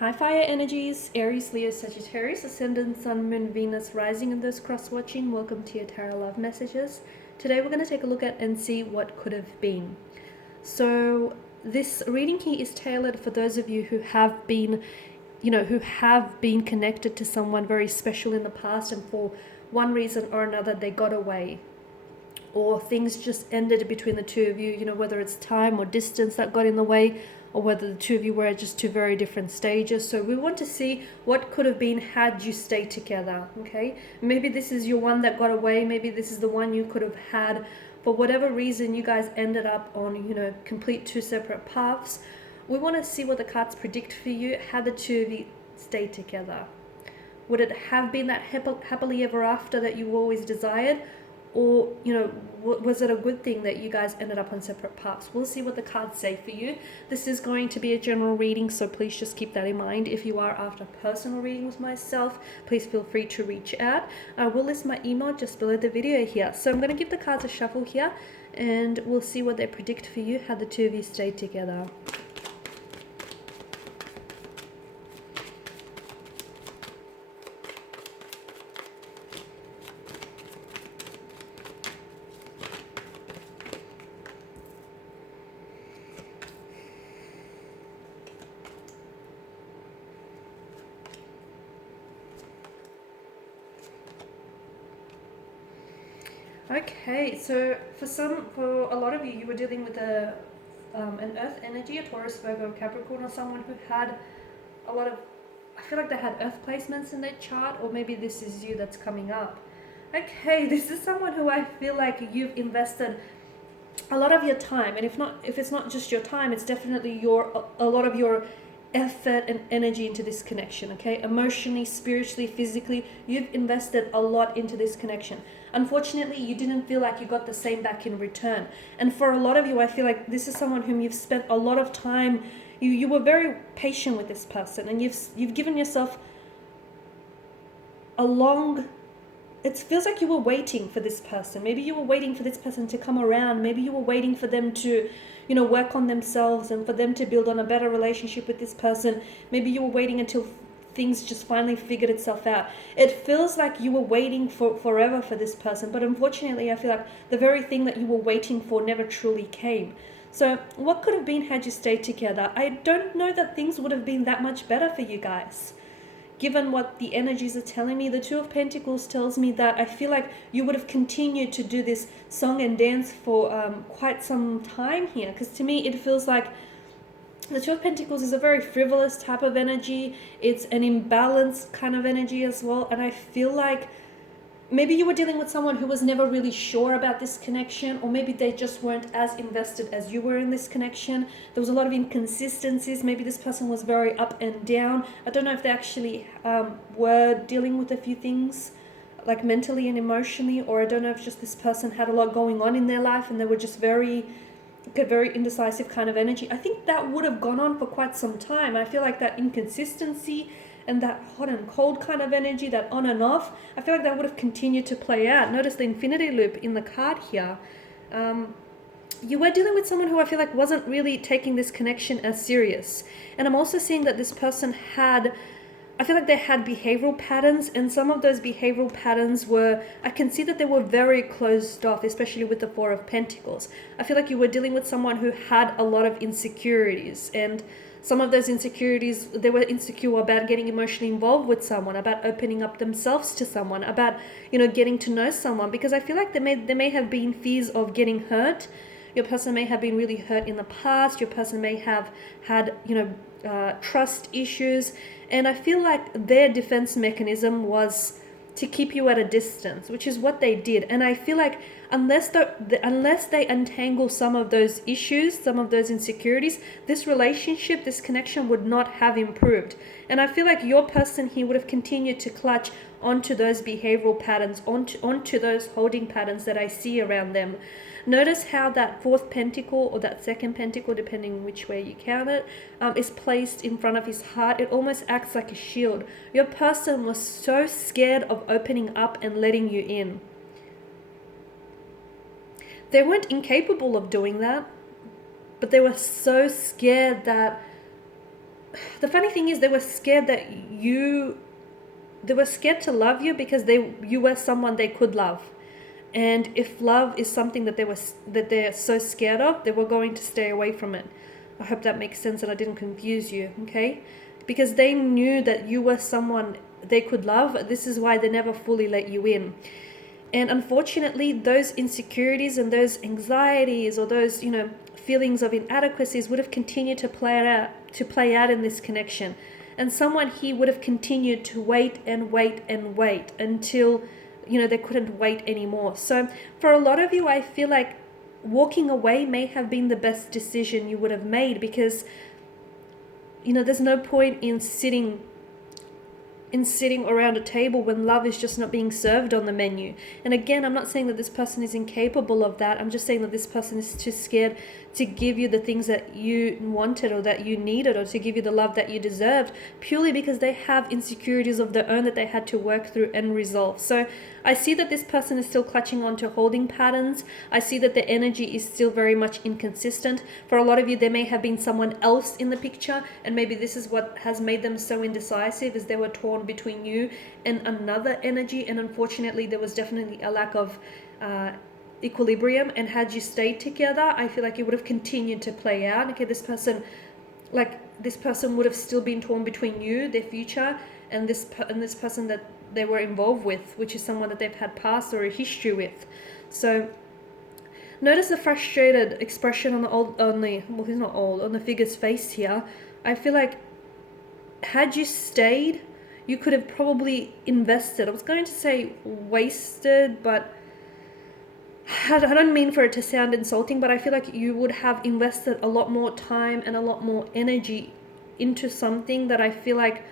Hi fire energies, Aries, Leo, Sagittarius, Ascendant, Sun, Moon, Venus, rising and those cross-watching. Welcome to your Tarot Love Messages. Today we're going to take a look at and see what could have been. So this reading here is tailored for those of you who have been, who have been connected to someone very special in the past and for one reason or another they got away. Or things just ended between the two of you, whether it's time or distance that got in the way, or whether the two of you were at just two very different stages. So we want to see what could have been had you stayed together, okay? Maybe this is your one that got away. Maybe this is the one you could have had. For whatever reason, you guys ended up on, complete two separate paths. We want to see what the cards predict for you, how the two of you stayed together. Would it have been that happily ever after that you always desired? Or, was it a good thing that you guys ended up on separate paths? We'll see what the cards say for you. This is going to be a general reading, so please just keep that in mind. If you are after a personal reading with myself, please feel free to reach out. I will list my email just below the video here. So I'm going to give the cards a shuffle here, and we'll see what they predict for you, how the two of you stay together. Okay, so for a lot of you, you were dealing with an Earth energy, a Taurus, Virgo, Capricorn, or someone who had a lot of, I feel like they had Earth placements in their chart, or maybe this is you that's coming up. Okay, this is someone who I feel like you've invested a lot of your time, and if it's not just your time, it's definitely a lot of your effort and energy into this connection, okay? Emotionally, spiritually, physically, you've invested a lot into this connection. Unfortunately, you didn't feel like you got the same back in return. And for a lot of you, I feel like this is someone whom you've spent a lot of time, you were very patient with this person, and you've given yourself a long, it feels like you were waiting for this person. Maybe you were waiting for this person to come around. Maybe you were waiting for them to, work on themselves and for them to build on a better relationship with this person. Maybe you were waiting until things just finally figured itself out. It feels like you were waiting for forever for this person, but unfortunately I feel like the very thing that you were waiting for never truly came. So what could have been had you stayed together? I don't know that things would have been that much better for you guys. Given what the energies are telling me, the Two of Pentacles tells me that I feel like you would have continued to do this song and dance for quite some time here. Because to me, it feels like the Two of Pentacles is a very frivolous type of energy. It's an imbalanced kind of energy as well. And I feel like maybe you were dealing with someone who was never really sure about this connection, or maybe they just weren't as invested as you were in this connection. There was a lot of inconsistencies. Maybe this person was very up and down. I don't know if they actually were dealing with a few things like mentally and emotionally, or I don't know if just this person had a lot going on in their life and they were just very indecisive kind of energy. I think that would have gone on for quite some time. I feel like that inconsistency and that hot and cold kind of energy, that on and off, I feel like that would have continued to play out. Notice the infinity loop in the card here. You were dealing with someone who I feel like wasn't really taking this connection as serious. And I'm also seeing that this person I feel like they had behavioral patterns, and some of those behavioral patterns I can see that they were very closed off, especially with the Four of Pentacles. I feel like you were dealing with someone who had a lot of insecurities, and some of those insecurities, they were insecure about getting emotionally involved with someone, about opening up themselves to someone, about, getting to know someone, because I feel like there may have been fears of getting hurt. Your person may have been really hurt in the past. Your person may have had, trust issues. And I feel like their defense mechanism was to keep you at a distance, which is what they did. And I feel like unless they untangle some of those issues, some of those insecurities, this relationship, this connection would not have improved. And I feel like your person here would have continued to clutch onto those behavioral patterns, onto those holding patterns that I see around them. Notice how that fourth pentacle, or that second pentacle, depending which way you count it, is placed in front of his heart. It almost acts like a shield. Your person was so scared of opening up and letting you in. They weren't incapable of doing that, but they were so scared that the funny thing is they were scared that they were scared to love you because you were someone they could love. And if love is something that they're so scared of, they were going to stay away from it. I hope that makes sense and I didn't confuse you, okay? Because they knew that you were someone they could love. This is why they never fully let you in. And unfortunately, those insecurities and those anxieties or those, feelings of inadequacies would have continued to play out in this connection. And someone here would have continued to wait and wait and wait until they couldn't wait anymore. So for a lot of you, I feel like walking away may have been the best decision you would have made, because there's no point in sitting around a table when love is just not being served on the menu. And again, I'm not saying that this person is incapable of that. I'm just saying that this person is too scared to give you the things that you wanted or that you needed, or to give you the love that you deserved, purely because they have insecurities of their own that they had to work through and resolve. So I see that this person is still clutching on to holding patterns. I see that the energy is still very much inconsistent. For a lot of you, there may have been someone else in the picture, and maybe this is what has made them so indecisive, as they were torn between you and another energy. And unfortunately, there was definitely a lack of equilibrium, and had you stayed together, I feel like it would have continued to play out. Okay, this person would have still been torn between you, their future, and this person that they were involved with, which is someone that they've had past or a history with. So notice the frustrated expression on the figure's face here. I feel like had you stayed, you could have probably invested. I was going to say wasted, but I don't mean for it to sound insulting, but I feel like you would have invested a lot more time and a lot more energy into something that I feel like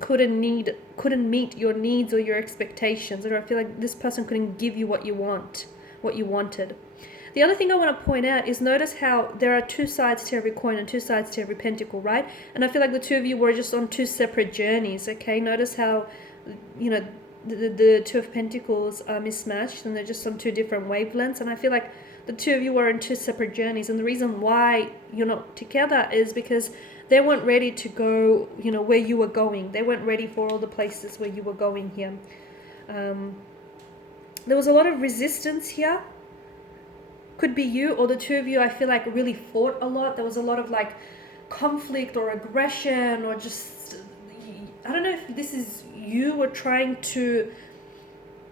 couldn't meet your needs or your expectations, or I feel like this person couldn't give you what you wanted. The other thing I want to point out is, notice how there are two sides to every coin and two sides to every pentacle, right? And I feel like the two of you were just on two separate journeys, okay? Notice how, the two of pentacles are mismatched and they're just on two different wavelengths. And I feel like the two of you are on two separate journeys. And the reason why you're not together is because they weren't ready to go, where you were going. They weren't ready for all the places where you were going here. There was a lot of resistance here. Could be you or the two of you, I feel like, really fought a lot. There was a lot of conflict or aggression, or just, I don't know if this is you were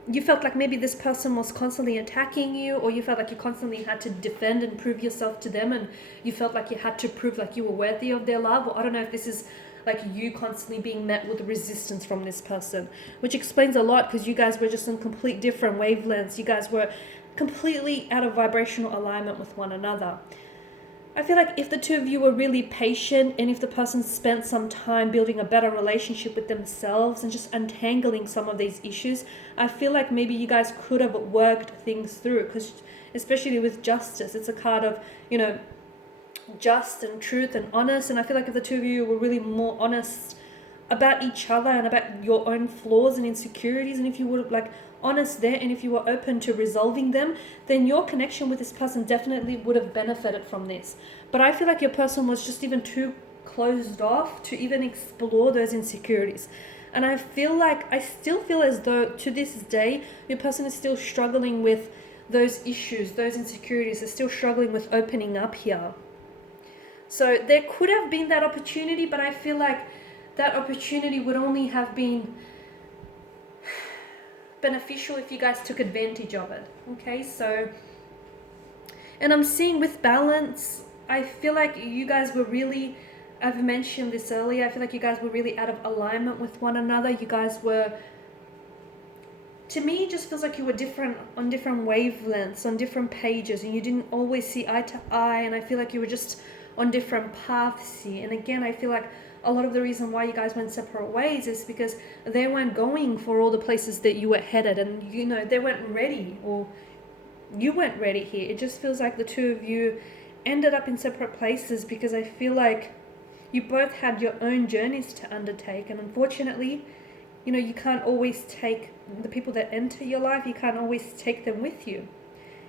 you felt like maybe this person was constantly attacking you, or you felt like you constantly had to defend and prove yourself to them, and you felt like you had to prove like you were worthy of their love. Or I don't know if this is like you constantly being met with resistance from this person, which explains a lot, because you guys were just on complete different wavelengths. You guys were completely out of vibrational alignment with one another. I feel like if the two of you were really patient, and if the person spent some time building a better relationship with themselves and just untangling some of these issues, I feel like maybe you guys could have worked things through. Because especially with justice, it's a card of, just and truth and honest. And I feel like if the two of you were really more honest about each other and about your own flaws and insecurities, and if you would have honest there, and if you were open to resolving them, then your connection with this person definitely would have benefited from this. But I feel like your person was just even too closed off to even explore those insecurities. And I still feel as though to this day your person is still struggling with those issues, those insecurities. They're still struggling with opening up here. So there could have been that opportunity, but I feel like that opportunity would only have been beneficial if you guys took advantage of it. Okay, so, and I'm seeing with balance, I feel like you guys were really, I've mentioned this earlier, I feel like you guys were really out of alignment with one another. You guys were, to me, it just feels like you were on different wavelengths, on different pages, and you didn't always see eye to eye. And I feel like you were just on different paths here. And again, I feel like a lot of the reason why you guys went separate ways is because they weren't going for all the places that you were headed, and they weren't ready, or you weren't ready here. It just feels like the two of you ended up in separate places, because I feel like you both had your own journeys to undertake. And unfortunately, you can't always take the people that enter your life, you can't always take them with you,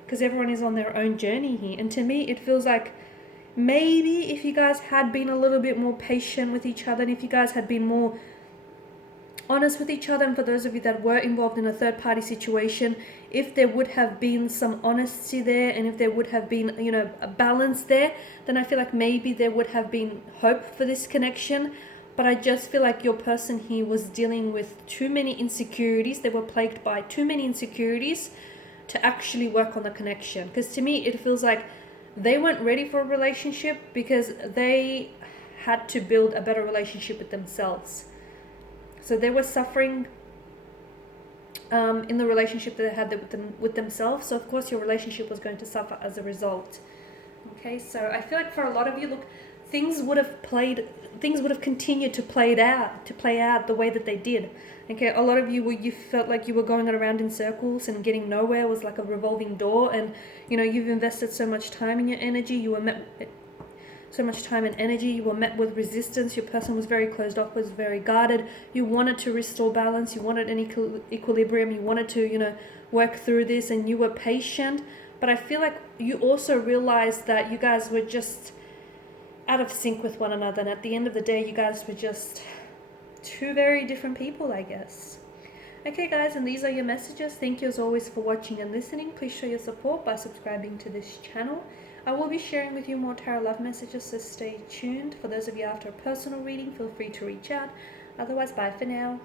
because everyone is on their own journey here. And to me, it feels like maybe if you guys had been a little bit more patient with each other, and if you guys had been more honest with each other, and for those of you that were involved in a third party situation, if there would have been some honesty there, and if there would have been, you know, a balance there, then I feel like maybe there would have been hope for this connection. But I just feel like your person here was dealing with too many insecurities. They were plagued by too many insecurities to actually work on the connection. Because to me, it feels like they weren't ready for a relationship because they had to build a better relationship with themselves. So they were suffering in the relationship that they had with themselves. So of course your relationship was going to suffer as a result. Okay, so I feel like for a lot of you, look, things would have continued to play out the way that they did. Okay, a lot of you felt like you were going around in circles and getting nowhere. It was like a revolving door, and you know, you've invested so much time in your energy, you were met so much time and energy, you were met with resistance. Your person was very closed off, was very guarded. You wanted to restore balance, you wanted an equilibrium, you wanted to, you know, work through this, and you were patient. But I feel like you also realized that you guys were just out of sync with one another, and at the end of the day you guys were just two very different people, I guess. Okay guys, and these are your messages. Thank you as always for watching and listening. Please show your support by subscribing to this channel. I will be sharing with you more tarot love messages, so stay tuned. For those of you after a personal reading, feel free to reach out. Otherwise, bye for now.